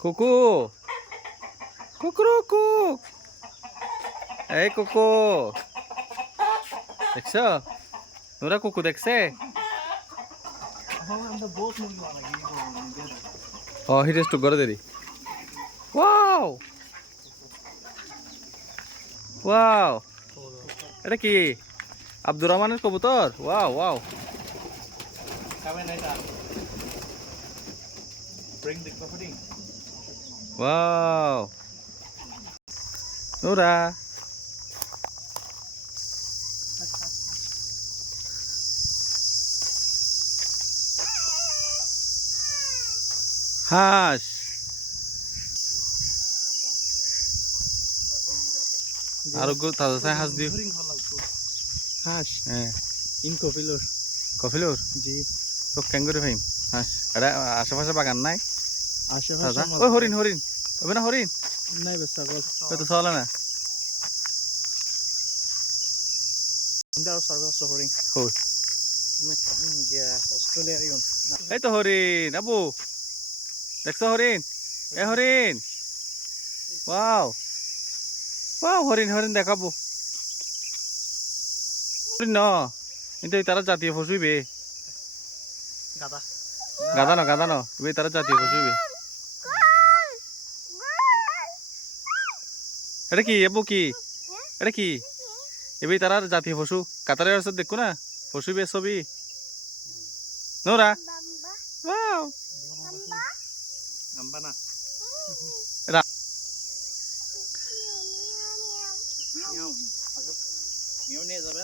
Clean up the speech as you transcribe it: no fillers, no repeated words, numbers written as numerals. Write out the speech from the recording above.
কুকু কুকুরুকু এই কুকু দেখছ তোরা কুকু দেখছে ও হিরেস টু করে দেরি ওয়াও ওয়াও এটা কি আব্দুর রহমানের কবুতর ওয়াও ওয়াও ওয়াও নোরা হাঁস আরোগ্য তাজা চাই হাঁস দিও হাঁস হ্যাঁ ইন কপিলোর কফিলোর জি তো ক্যাঙ্গুরি ফাইম হাঁস এটা আশেপাশে বাগান নাই আশেপাশে ওই হরিণ হরিণ হবে না হরিণ নাই বে ছাগল ওই তো চলে না আর ছাগল সহরিং কই অস্ট্রেলিয়ার ইউন এই তো হরিণ আবু দেখছো হরিণ এ হরিণ ওয়াও ওয়াও হরিণ হরিণ দেখাবো হরিণ ন কিন্তু তারা জাতীয় পশুইবে গাদা গাদা ন এবার তারা জাতীয় পশুইবে এটা কি এবো কি এটা কি এবার তারা জাতীয় পশু কাতারের আছে দেখো না পশুইবে ছবি নোরা ওয়াও নাম্বা না রা- মিয়াও নিয়ে যাবে